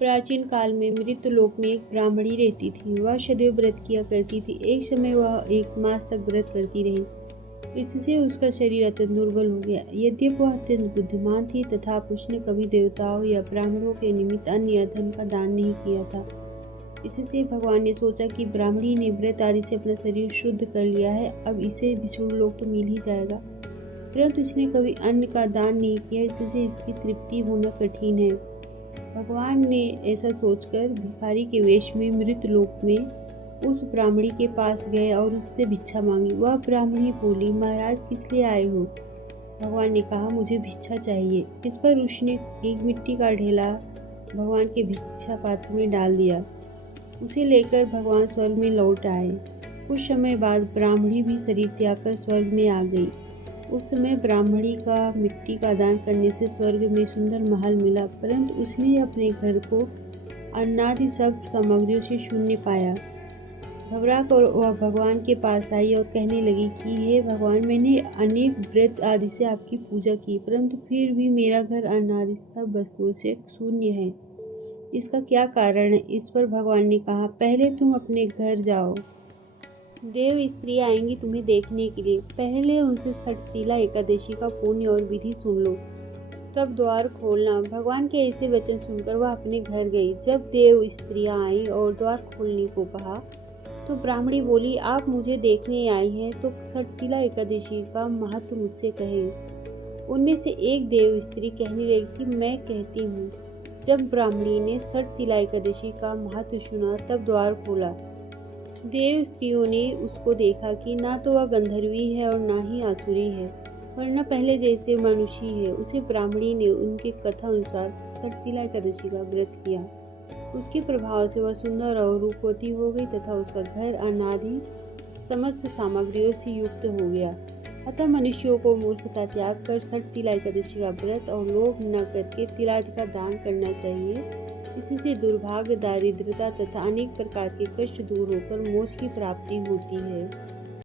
प्राचीन काल में मृतलोक में एक ब्राह्मणी रहती थी। वह सदैव व्रत किया करती थी। एक समय वह 1 मास तक व्रत करती रही। इससे उसका शरीर अत्यंत दुर्बल हो गया। यद्यपि वह अत्यंत बुद्धिमान थी, तथापि उसने कभी देवताओं या ब्राह्मणों के निमित्त अन्न या धन का दान नहीं किया था। इससे भगवान ने सोचा कि ब्राह्मणी ने व्रत आदि से अपना शरीर शुद्ध कर लिया है, अब इसे विष्णु लोक तो मिल ही जाएगा। परंतु इसने कभी अन्न का दान नहीं किया, इससे इसकी तृप्ति होना कठिन है। भगवान ने ऐसा सोचकर भिखारी के वेश में मृतलोक में उस ब्राह्मणी के पास गए और उससे भिक्षा मांगी। वह ब्राह्मणी बोली, महाराज किस लिए आए हो? भगवान ने कहा, मुझे भिक्षा चाहिए। इस पर उसने एक मिट्टी का ढेला भगवान के भिक्षा पात्र में डाल दिया। उसे लेकर भगवान स्वर्ग में लौट आए। कुछ समय बाद ब्राह्मणी भी शरीर त्याग कर स्वर्ग में आ गई। उस समय ब्राह्मणी का मिट्टी का दान करने से स्वर्ग में सुंदर महल मिला, परंतु उसने अपने घर को अन्नादि सब सामग्रियों से शून्य पाया। घबरा कर वह भगवान के पास आई और कहने लगी कि हे भगवान, मैंने अनेक व्रत आदि से आपकी पूजा की, परंतु फिर भी मेरा घर अन्न आदि सब वस्तुओं से शून्य है। इसका क्या कारण है? इस पर भगवान ने कहा, पहले तुम अपने घर जाओ। देव स्त्रियां आएंगी तुम्हें देखने के लिए। पहले उनसे षटतिला एकादशी का पुण्य और विधि सुन लो, तब द्वार खोलना। भगवान के ऐसे वचन सुनकर वह अपने घर गई। जब देव स्त्रियां आई और द्वार खोलने को कहा, तो ब्राह्मणी बोली, आप मुझे देखने आई हैं तो षटतिला एकादशी का महत्व मुझसे कहें। उनमें से एक देव स्त्री कहने लगी कि मैं कहती हूँ। जब ब्राह्मणी ने षटतिला एकादशी का महत्व सुना, तब द्वार खोला। देव स्त्रियों ने उसको देखा कि ना तो वह गंधर्वी है और ना ही आसुरी है, वरना पहले जैसे मनुष्य है। उसे ब्राह्मणी ने उनके कथा अनुसार षटतिला एकादशी का व्रत किया। उसके प्रभाव से वह सुंदर और रूपवती हो गई तथा उसका घर अनादि समस्त सामग्रियों से युक्त हो गया। अतः मनुष्यों को मूर्खता त्याग कर षटतिला एकादशी का व्रत और लोभ न करके तिलादि का दान करना चाहिए। इससे दुर्भाग्य, दारिद्रता तथा अनेक प्रकार के कष्ट दूर होकर मोक्ष की प्राप्ति होती है।